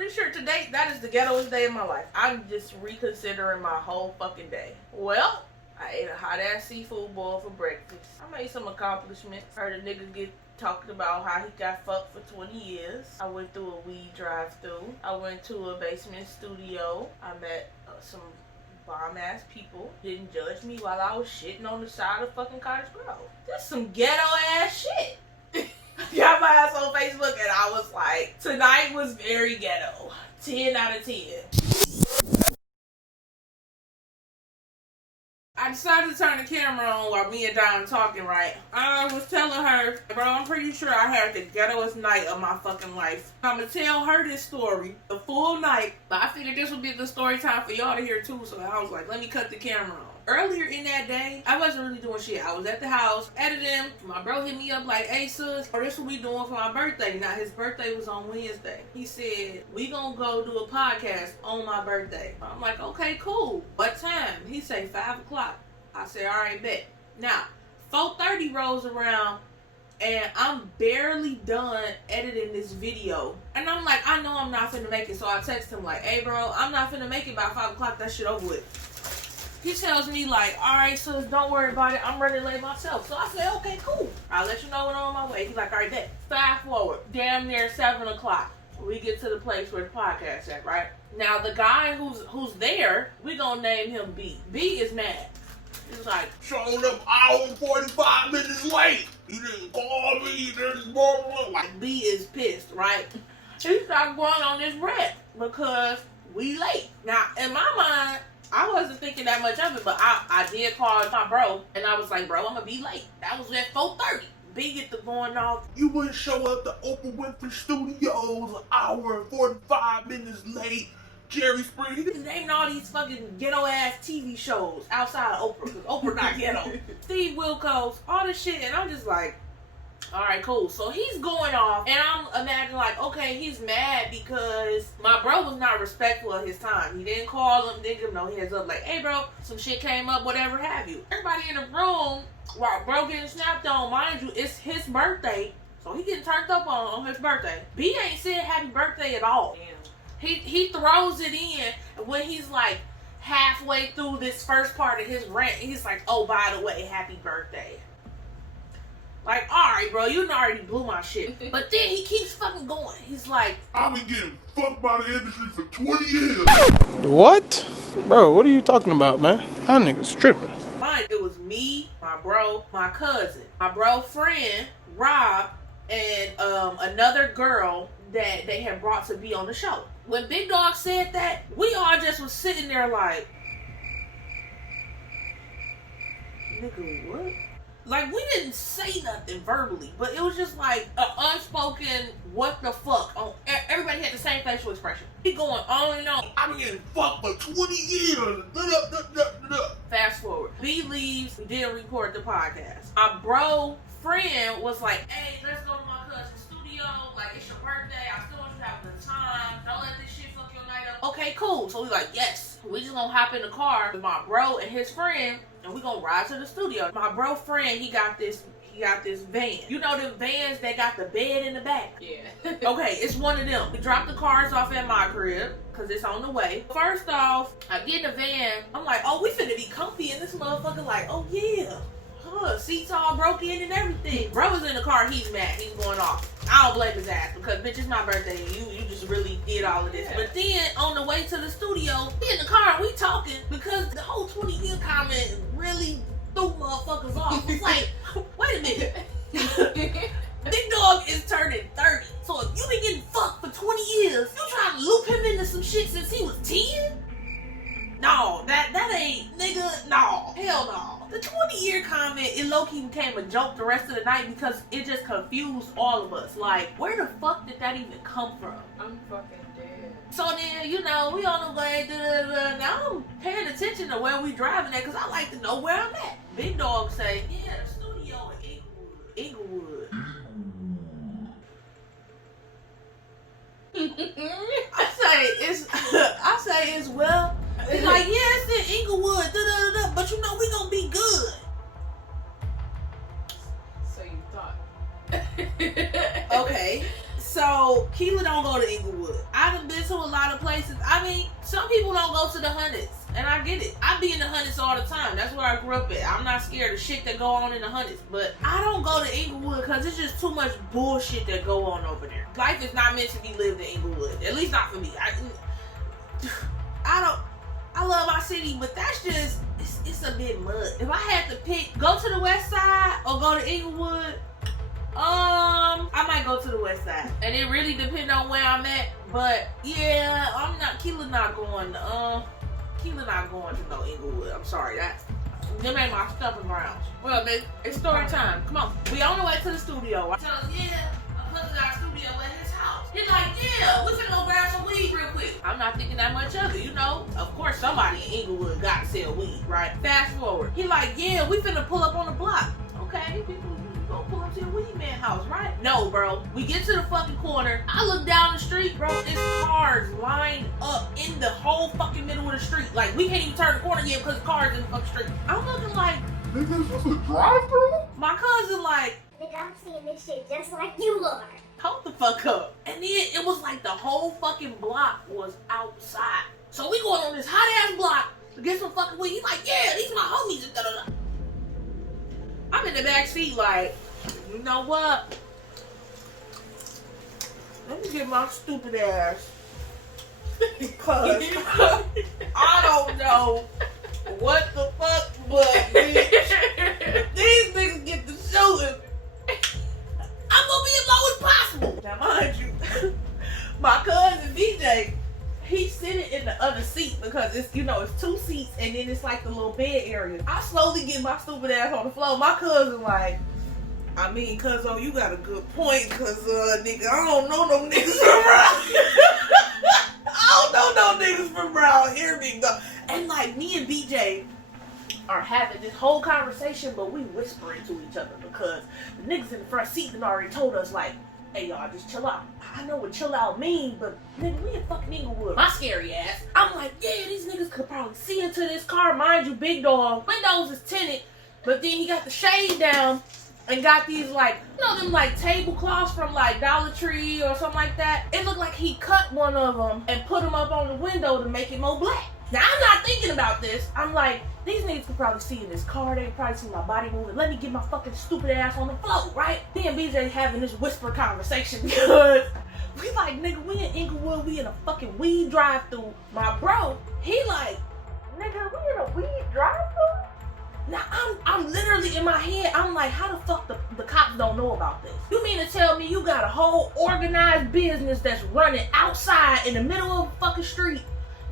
pretty sure today, that is the ghettoest day of my life. I'm just reconsidering my whole fucking day. Well, I ate a hot-ass seafood boil for breakfast. I made some accomplishments. Heard a nigga get talking about how he got fucked for 20 years. I went through a weed drive-thru. I went to a basement studio. I met some bomb-ass people. Didn't judge me while I was shitting on the side of fucking Cottage Grove. That's some ghetto-ass shit. Got my ass on Facebook and I was like, tonight was very ghetto. 10 out of 10. I decided to turn the camera on while me and Dawn talking, right? I was telling her, bro, I'm pretty sure I had the ghettoest night of my fucking life. I'm gonna tell her this story, the full night, but I figured this would be the story time for y'all to hear too, so I was like, let me cut the camera on. Earlier in that day, I wasn't really doing shit. I was at the house, editing. My bro hit me up like, hey sis, this what we doing for my birthday. Now his birthday was on Wednesday. He said, we gonna go do a podcast on my birthday. I'm like, okay, cool. What time? He say 5 o'clock. I said, all right, bet. Now, 4:30 rolls around and I'm barely done editing this video. And I'm like, I know I'm not finna make it. So I text him like, hey bro, I'm not finna make it by 5 o'clock. That shit over with. He tells me like, all right, sis, don't worry about it. I'm running late myself. So I said, okay, cool. I'll let you know when I'm on my way. He's like, all right, bet. Fast forward. Damn near 7 o'clock. We get to the place where the podcast at, right? Now, the guy who's there, we gonna name him B. B is mad. He's like, showed up hour and 45 minutes late. He didn't call me. He didn't blah, blah. Like, B is pissed, right? He started going on this rant because we late. Now, in my mind, I wasn't thinking that much of it, but I did call my bro, and I was like, bro, I'm gonna be late. That was at 4:30. B get the going off. You wouldn't show up to Oprah Winfrey Studios an hour and 45 minutes late. Jerry Springer. He named all these fucking ghetto-ass TV shows outside of Oprah, because Oprah not ghetto. Steve Wilkos, all this shit, and I'm just like, all right, cool. So he's going off, and I'm imagining like, okay, he's mad because my bro was not respectful of his time. He didn't call him, didn't give him no heads up, like, hey, bro, some shit came up, whatever have you. Everybody in the room, while bro getting snapped on, mind you, it's his birthday, so he getting turned up on his birthday. B ain't said happy birthday at all. Damn. He throws it in, and when he's like halfway through this first part of his rant, he's like, oh, by the way, happy birthday. Like, alright, bro, you already blew my shit. But then he keeps fucking going. He's like, I've been getting fucked by the industry for 20 years. What? Bro, what are you talking about, man? That nigga's tripping. Mine, it was me, my bro, my cousin, my bro friend, Rob, and another girl that they had brought to be on the show. When Big Dog said that, we all just was sitting there like, nigga, what? Like, we didn't say nothing verbally, but it was just like an unspoken what the fuck. Everybody had the same facial expression. He going on and on. I've been getting fucked for 20 years. Fast forward. B leaves. We didn't record the podcast. My bro friend was like, hey, let's go to my cousin's studio. Like, it's your birthday. I still want you to have a good time. Don't let this shit fuck your night up. Okay, cool. So we like, yes. We just gonna hop in the car with my bro and his friend, and we gonna ride to the studio. My bro friend, he got this van. You know them vans that got the bed in the back? Yeah. Okay, it's one of them. We dropped the cars off at my crib, cause it's on the way. First off, I get in the van. I'm like, oh, we finna be comfy, and this motherfucker like, oh yeah. Seats all broke in and everything. Bro was in the car, he's mad, he's going off. I don't blame his ass because bitch, it's my birthday and you just really did all of this. Yeah. But then on the way to the studio, we in the car and we talking because the whole 20-year comment really threw motherfuckers off. It's like, wait a minute. Big Dog is turning 30. So if you been getting fucked for 20 years, you trying to loop him into some shit since he was 10? No, that ain't, nigga, no. Hell no. The 20-year comment, it low-key became a joke the rest of the night because it just confused all of us. Like, where the fuck did that even come from? I'm fucking dead. So then, you know, we on the way, now I'm paying attention to where we driving at because I like to know where I'm at. Big Dog say, yeah, the studio in Inglewood. I say it's well. It's like, yeah, it's in Inglewood, but you know we gonna be good. So you thought. Okay. So Keela don't go to Inglewood. I done been to a lot of places. I mean, some people don't go to the Hundreds, and I get it. I be in the Hundreds all the time. That's where I grew up at. I'm not scared of shit that go on in the Hundreds, but I don't go to Inglewood because it's just too much bullshit that go on over there. Life is not meant to be lived in Inglewood. At least not for me. I love my city, but that's just, it's a bit mud. If I had to pick, go to the west side or go to Inglewood, I might go to the west side. And it really depends on where I'm at. But yeah, Keela not going to no Inglewood. I'm sorry, them ain't my stuffing grounds. Well, babe, it's story time. Come on. We on the way to the studio. I tell us, yeah, my cousin got a studio at his house. He's like, yeah, we finna go grab some weed real quick. I'm not thinking that much of it, you know. Of course, somebody in Inglewood got to sell weed, right? Fast forward. He like, yeah, we finna pull up on the block. Okay, people, you gonna pull up to your weed man house, right? No, bro. We get to the fucking corner. I look down the street, bro. There's cars lined up in the whole fucking middle of the street. Like, we can't even turn the corner yet because the cars in the fucking street. I'm looking like, Nigga, is this a drive-thru? my cousin like, Nigga, I'm seeing this shit just like you are. hold the fuck up. And then it was like the whole fucking block was outside. So we going on this hot ass block to get some fucking weed. He's like, yeah, these my homies. And da-da-da. I'm in the back seat like, you know what? Let me get my stupid ass. Because I don't know what the fuck, but bitch, these niggas get the shooting. I'm gonna be as low as possible. Now, mind you, my cousin DJ, he's sitting in the other seat because it's, you know, it's two seats and then it's like the little bed area. I slowly get my stupid ass on the floor. My cousin like, I mean, cuzzo, you got a good point, cause nigga, I don't know no niggas from around. I don't know no niggas from around here, big dog. And like me and BJ are having this whole conversation, but we whispering to each other because the niggas in the front seat had already told us like, hey y'all, just chill out. I know what chill out mean, but nigga, we in fucking Inglewood. My scary ass. I'm like, yeah, these niggas could probably see into this car. Mind you, big dog, windows is tinted, but then he got the shade down and got these like, you know, them like tablecloths from like Dollar Tree or something like that. It looked like he cut one of them and put them up on the window to make it more black. Now I'm not thinking about this. I'm like, these niggas could probably see in this car. They could probably see my body moving. Let me get my fucking stupid ass on the floor, right? Then BJ having this whisper conversation because we like, nigga, we in Inglewood. We in a fucking weed drive-thru. My bro, he like, nigga, we in a weed drive-thru? Now, I'm literally in my head, I'm like, how the fuck the cops don't know about this? You mean to tell me you got a whole organized business that's running outside in the middle of a fucking street?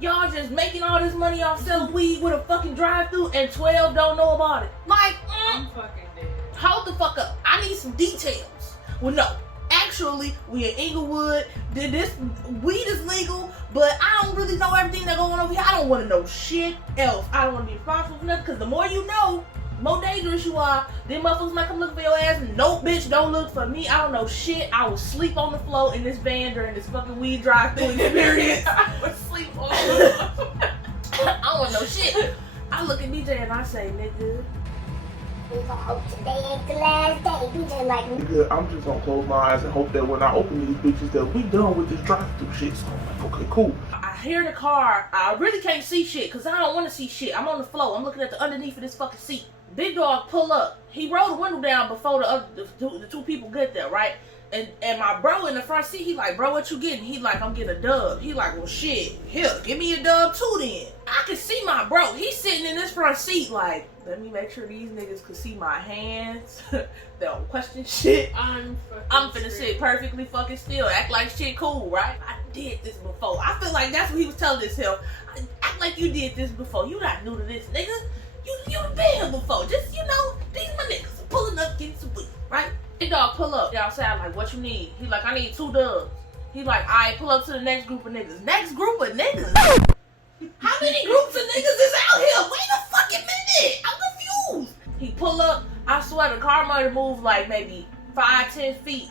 Y'all just making all this money off selling weed with a fucking drive-thru and 12 don't know about it. Like, I'm fucking dead. Hold the fuck up. I need some details. Well, no. Actually, we in Inglewood. This weed is legal, but I don't really know everything that's going on over here. I don't want to know shit else. I don't want to be responsible for nothing, because the more you know, the more dangerous you are. Then motherfuckers might come look for your ass. No, bitch, don't look for me. I don't know shit. I was sleep on the floor in this van during this fucking weed drive-thru experience. I would sleep on the I don't want no shit. I look at DJ and I say, nigga, We gonna hope today ain't the last day. We just like, Nigga, I'm just gonna close my eyes and hope that when I open these bitches that we done with this drive-thru shit. So I'm like, okay, cool. I hear the car. I really can't see shit because I don't want to see shit. I'm on the floor. I'm looking at the underneath of this fucking seat. Big dog pull up. He rolled the window down before the two people get there, right? And my bro in the front seat, he like, bro, what you getting? He like, I'm getting a dub. He like, well, shit, here, give me a dub too then. I can see my bro. He's sitting in this front seat like, let me make sure these niggas can see my hands. They don't question shit. I'm finna sit perfectly fucking still. Act like shit cool, right? I did this before. I feel like that's what he was telling himself. Act like you did this before. You not new to this, nigga. You been here before. Just, you know, these my niggas are pulling up, getting some weed, right? Big dog pull up. Y'all say, like, what you need? He like, I need 2 dubs. He like, all right, pull up to the next group of niggas. Next group of niggas? How many groups of niggas is out here? Wait a fucking minute. I'm confused. He pull up. I swear the car might have moved like maybe 5-10 feet.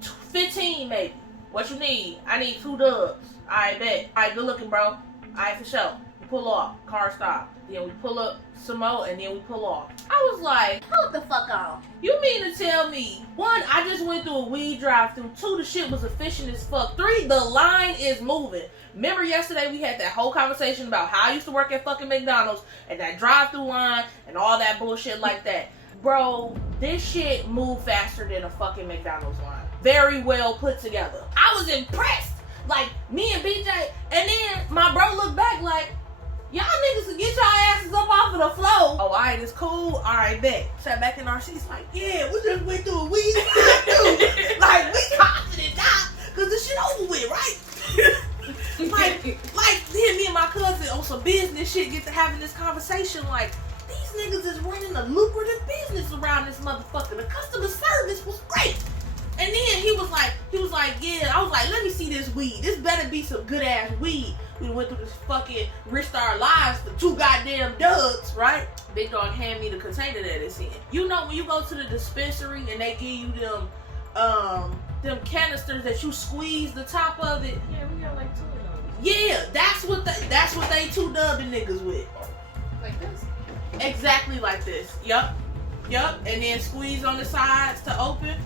15 maybe. What you need? I need 2 dubs. I bet. All right, good looking, bro. All right, for sure. pull off, car stop. Then we pull up some more, and then we pull off. I was like, hold the fuck on. You mean to tell me, 1, I just went through a weed drive-through. 2, the shit was efficient as fuck. 3, the line is moving. Remember yesterday we had that whole conversation about how I used to work at fucking McDonald's and that drive-through line and all that bullshit like that. Bro, this shit moved faster than a fucking McDonald's line. Very well put together. I was impressed. Like, me and BJ, and then my bro looked back like, y'all niggas can get y'all asses up off of the floor. Oh, alright, it's cool. Alright, bet. Sat back in our seats like, yeah, we just went through a weed drive-through. Like, we confident now, cause this shit over with, right? like, then me and my cousin on some business shit get to having this conversation like, these niggas is running a lucrative business around this motherfucker. The customer service was great. And then he was like, yeah. I was like, let me see this weed. This better be some good ass weed. We went through this fucking risked our lives for 2 goddamn duds, right? Big dog hand me the container that it's in. You know when you go to the dispensary and they give you them canisters that you squeeze the top of it. Yeah, we got like 2 of those. Yeah, that's what they 2 dubbing niggas with. Like this? Exactly like this. Yup. And then squeeze on the sides to open.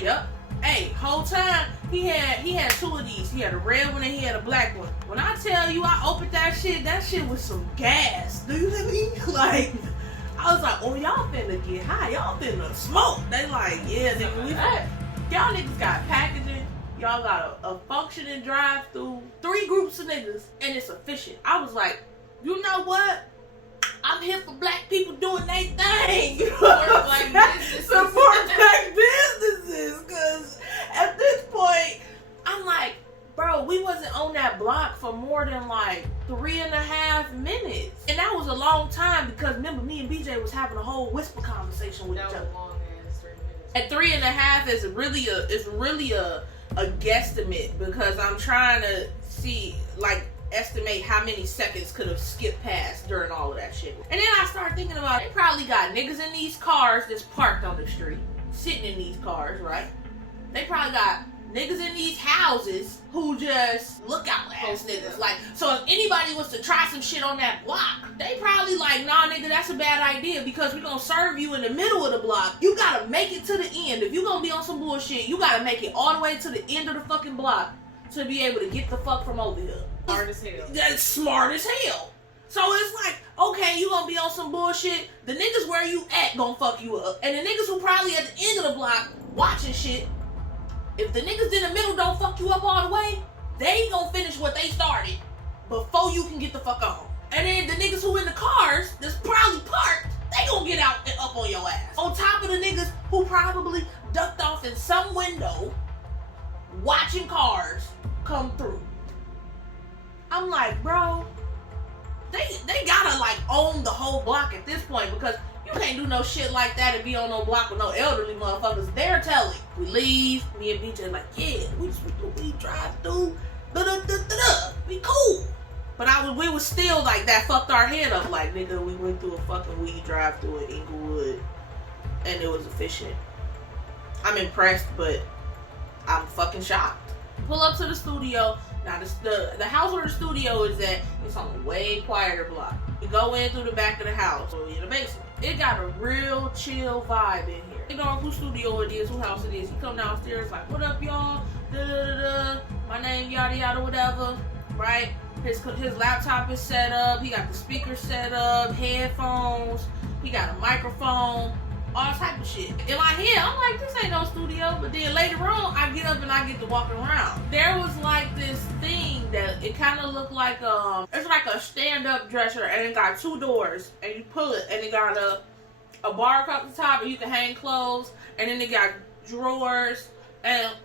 Yep. Hey, whole time he had 2 of these. He had a red one and he had a black one. When I tell you I opened that shit was some gas. Do you hear me? Like, I was like, oh, y'all finna get high. Y'all finna smoke. They like, yeah, nigga, y'all niggas got packaging. Y'all got a functioning drive-through. 3 groups of niggas and it's efficient. I was like, you know what? I'm here for black people doing their thing. Support black businesses. Support black businesses. Because at this point, I'm like, bro, we wasn't on that block for more than like 3.5 minutes. And that was a long time because remember, me and BJ was having a whole whisper conversation with each other. That was long ass 3 minutes. At 3.5 is really a guesstimate because I'm trying to see, like, estimate how many seconds could have skipped past during all of that shit. And then I started thinking about, they probably got niggas in these cars that's parked on the street, sitting in these cars, right? They probably got niggas in these houses who just look out ass niggas. Like, so if anybody was to try some shit on that block, they probably like, nah nigga, that's a bad idea because we're gonna serve you in the middle of the block. You gotta make it to the end. If you gonna be on some bullshit, you gotta make it all the way to the end of the fucking block to be able to get the fuck from over here. Smart as hell. That's smart as hell. So it's like, okay, you gonna be on some bullshit. The niggas where you at gonna fuck you up. And the niggas who probably at the end of the block watching shit, if the niggas in the middle don't fuck you up all the way, they gonna finish what they started before you can get the fuck on. And then the niggas who in the cars that's probably parked, they gonna get out and up on your ass. On top of the niggas who probably ducked off in some window watching cars come through. I'm like, bro, they gotta like own the whole block at this point because you can't do no shit like that and be on no block with no elderly motherfuckers. They're telling. We leave, me and BJ like, yeah, we just went through, we drive through, we cool. But we was still like, that fucked our head up like, nigga, we went through a fucking weed drive through in Inglewood and it was efficient. I'm impressed, but I'm fucking shocked. Pull up to the studio. Now the house where the studio is at, it's on a way quieter block. You go in through the back of the house, or in the basement. It got a real chill vibe in here. You know whose studio it is, whose house it is. He come downstairs like, what up y'all? My name yada yada whatever, right? His laptop is set up. He got the speakers set up, headphones. He got a microphone. All type of shit. In my head, I'm like, this ain't no studio. But then later on, I get up and I get to walk around. There was like this thing that it kind of looked like it's like a stand-up dresser, and it got 2 doors, and you pull it, and it got a bar across the top, and you can hang clothes, and then it got drawers,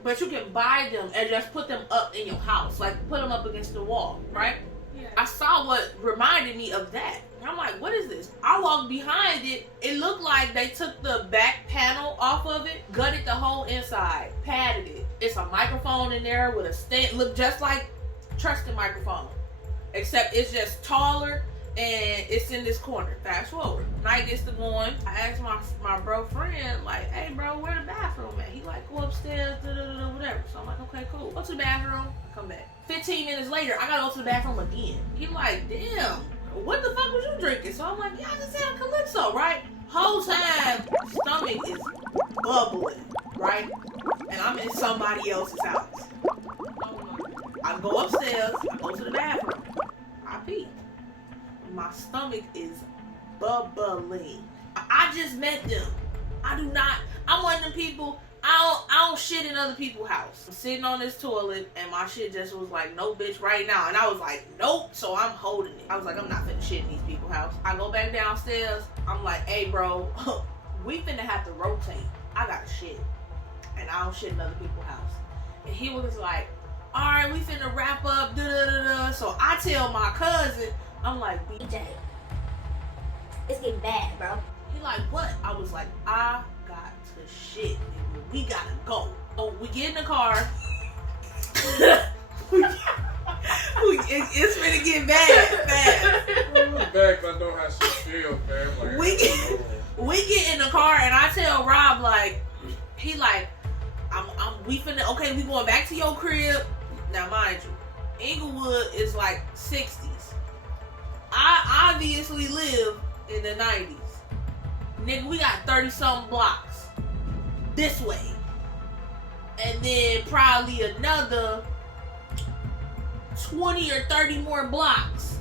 but you can buy them and just put them up in your house, like put them up against the wall, right? Yeah. I saw what reminded me of that. I'm like, what is this? I walked behind it. It looked like they took the back panel off of it, gutted the whole inside, padded it. It's a microphone in there with a stand, look just like trusted microphone, except it's just taller and it's in this corner. Fast forward, night gets to going. I asked my bro friend, like, hey bro, where the bathroom at? He like, go upstairs, whatever. whatever. So I'm like, okay, cool. Go to the bathroom, come back. 15 minutes later, I gotta go to the bathroom again. He like, damn, what the fuck was you drinking? So I'm like, yeah, I just had a Calypso, right? Whole time, stomach is bubbling, right? And I'm in somebody else's house. I go upstairs, I go to the bathroom, I pee. My stomach is bubbling. I just met them. I'm one of them people, I don't shit in other people's house. I'm sitting on this toilet and my shit just was like, no bitch right now. And I was like, nope. So I'm holding it. I was like, I'm not finna shit in these people's house. I go back downstairs. I'm like, hey bro, we finna have to rotate. I got shit. And I don't shit in other people's house. And he was like, all right, we finna wrap up, da-da-da-da. So I tell my cousin, I'm like, BJ, it's getting bad, bro. He like, what? I was like, I got to shit, nigga. We gotta go. So we get in the car. It's finna get bad. Back, I know how she feels, man. Like, We get in the car and I tell Rob, like, he like, we going back to your crib. Now mind you, Inglewood is like 60s. I obviously live in the 90s. Nigga, we got 30-something blocks this way. And then probably another 20 or 30 more blocks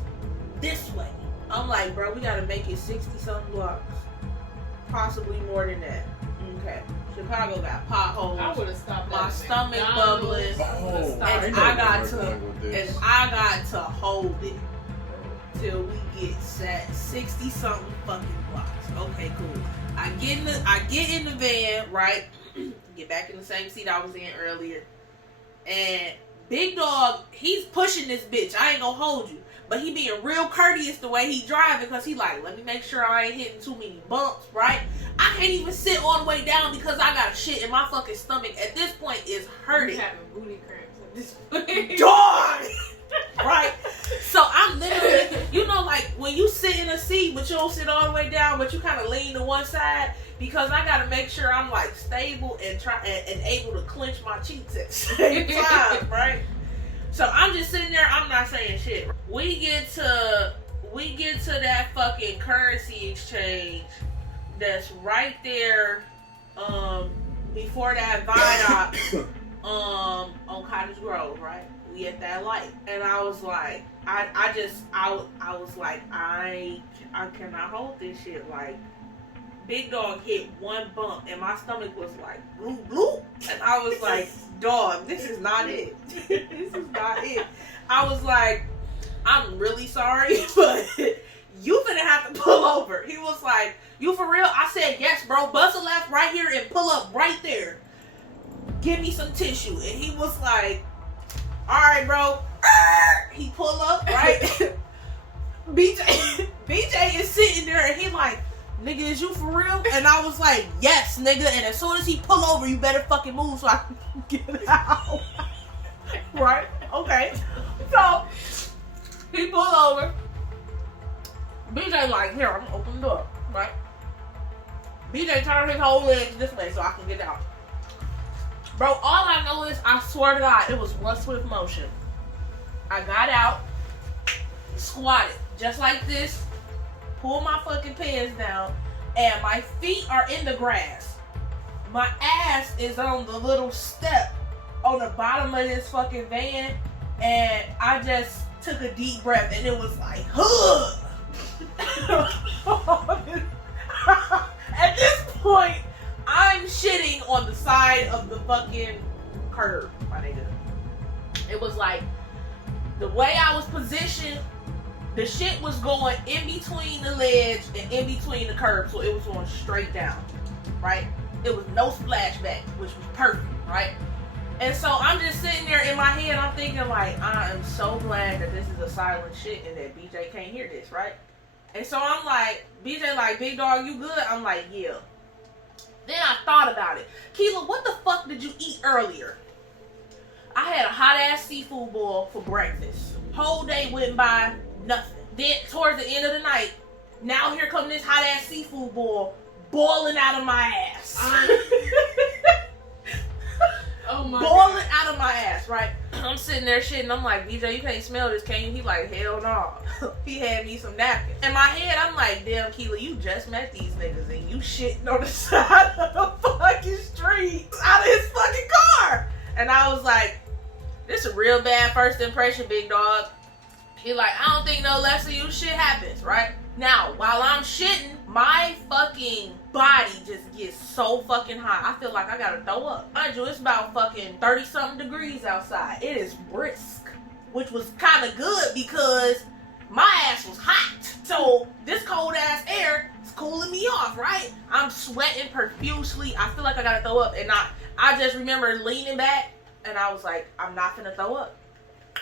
this way. I'm like, bro, we gotta make it 60-something blocks. Possibly more than that. Okay. Chicago got potholes. I would have stopped. My stomach bubbling. Oh, And I got to hold it till we get set 60-something fucking blocks. Okay, cool. I get in the van, right? Get back in the same seat I was in earlier. And Big Dog, he's pushing this bitch. I ain't gonna hold you. But he being real courteous the way he driving, because he like, let me make sure I ain't hitting too many bumps, right? I can't even sit all the way down because I got shit in my fucking stomach. At this point, it's hurting. You having booty cramps at this point. Dog! Right? So I'm literally, you know, like when you sit in a seat, but you don't sit all the way down, but you kind of lean to one side, because I got to make sure I'm like stable and and able to clench my cheeks at the same time, right? So I'm just sitting there, I'm not saying shit. We get to that fucking currency exchange that's right there before that viaduct on Cottage Grove, right? We at that light. And I was like, I was like, I cannot hold this shit. Like, Big Dog hit one bump and my stomach was like bloop bloop, and I was like, dog, this is not it. This is not it. I was like, I'm really sorry, but you finna have to pull over. He was like, you for real? I said, yes, bro. Bust a left right here and pull up right there. Give me some tissue. And he was like, all right, bro. He pull up, right? BJ is sitting there and he like, nigga, is you for real? And I was like, yes, nigga. And as soon as he pull over, you better fucking move so I can get out. Right? Okay. So, he pull over. BJ like, here, I'm gonna open the door. Right? BJ turned his whole legs this way so I can get out. Bro, all I know is, I swear to God, it was one swift motion. I got out, squatted, just like this, pull my fucking pants down, and my feet are in the grass. My ass is on the little step on the bottom of this fucking van, and I just took a deep breath, and it was like, huh. At this point, I'm shitting on the side of the fucking curb, my nigga. It was like, the way I was positioned, the shit was going in between the ledge and in between the curb, so it was going straight down, right? It was no splashback, which was perfect, right? And so I'm just sitting there in my head, I'm thinking like, I am so glad that this is a silent shit and that BJ can't hear this, right? And so I'm like, BJ like, Big Dog, you good? I'm like, yeah. Then I thought about it. Keela, what the fuck did you eat earlier? I had a hot ass seafood boil for breakfast. Whole day went by, nothing. Then towards the end of the night, now here come this hot ass seafood boil boiling out of my ass. Oh my boiling, smelling my ass, right? I'm sitting there shitting. I'm like, BJ, you can't smell this, can you? He like, hell no. He had me some napkins. In my head, I'm like, damn, Keela, you just met these niggas and you shitting on the side of the fucking street out of his fucking car. And I was like, this is a real bad first impression, big dog. He like, I don't think no less of you shit happens, right? Now, while I'm shitting, my fucking body just gets so fucking hot. I feel like I gotta throw up. Mind you, it's about fucking 30-something degrees outside. It is brisk, which was kind of good because my ass was hot. So this cold ass air is cooling me off, right? I'm sweating profusely. I feel like I gotta throw up. And I just remember leaning back and I was like, I'm not finna throw up.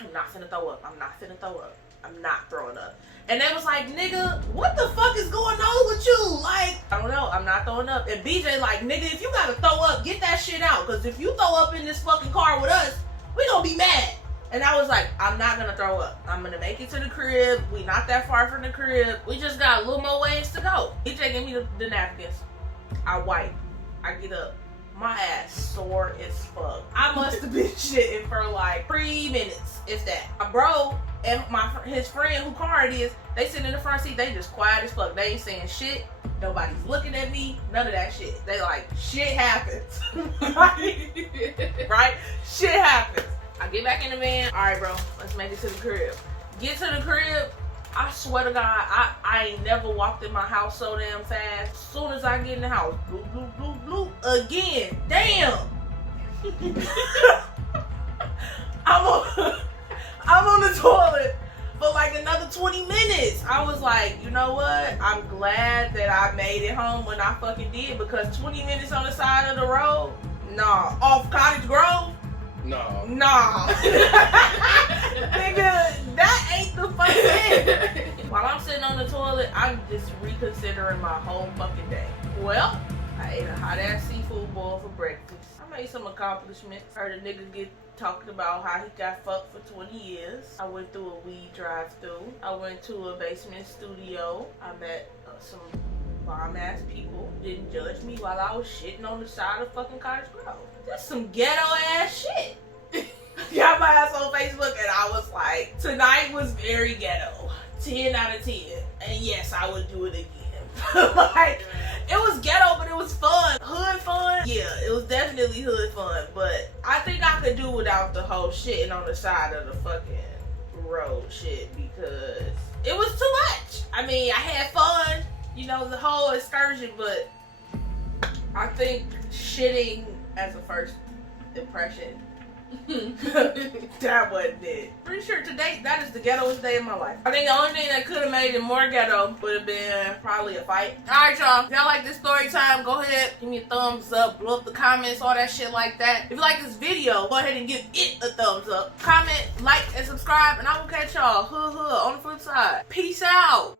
I'm not finna throw up. I'm not finna throw up. I'm not throwing up. And they was like, nigga, what the fuck is going on with you? Like, I don't know. I'm not throwing up. And BJ like, nigga, if you gotta throw up, get that shit out. Because if you throw up in this fucking car with us, we gonna be mad. And I was like, I'm not gonna throw up. I'm gonna make it to the crib. We not that far from the crib. We just got a little more ways to go. BJ gave me the napkins. I wipe. I get up. My ass sore as fuck. I must have been shitting for like 3 minutes, if that. My bro and his friend who car it is, they sit in the front seat, they just quiet as fuck. They ain't saying shit. Nobody's looking at me. None of that shit. They like, shit happens. Right? Shit happens. I get back in the van. All right, bro, let's make it to the crib. Get to the crib. I swear to God, I ain't never walked in my house so damn fast. As soon as I get in the house, bloop, bloop, bloop, bloop, again. Damn. I'm on the toilet for like another 20 minutes. I was like, you know what? I'm glad that I made it home when I fucking did, because 20 minutes on the side of the road? Nah. Off Cottage Grove? No. Nah. Nigga, that ain't the fucking thing. While I'm sitting on the toilet, I'm just reconsidering my whole fucking day. Well, I ate a hot ass seafood boil for breakfast. I made some accomplishments. Heard a nigga get talking about how he got fucked for 20 years. I went through a weed drive-thru. I went to a basement studio. I met some bomb ass people. Didn't judge me while I was shitting on the side of fucking Cottage Grove. That's some ghetto ass shit. Got my ass on Facebook and I was like, tonight was very ghetto. 10 out of 10. And yes, I would do it again. Like, it was ghetto, but it was fun. Hood fun? Yeah, it was definitely hood fun. But I think I could do without the whole shitting on the side of the fucking road shit, because it was too much. I mean, I had fun, you know, the whole excursion, but I think shitting as a first impression, that wasn't it. Pretty sure today, that is the ghettoest day of my life. I think the only thing that could have made it more ghetto would have been probably a fight. Alright, y'all. If y'all like this story time, go ahead, give me a thumbs up, blow up the comments, all that shit like that. If you like this video, go ahead and give it a thumbs up. Comment, like, and subscribe, and I will catch y'all on the flip side. Peace out.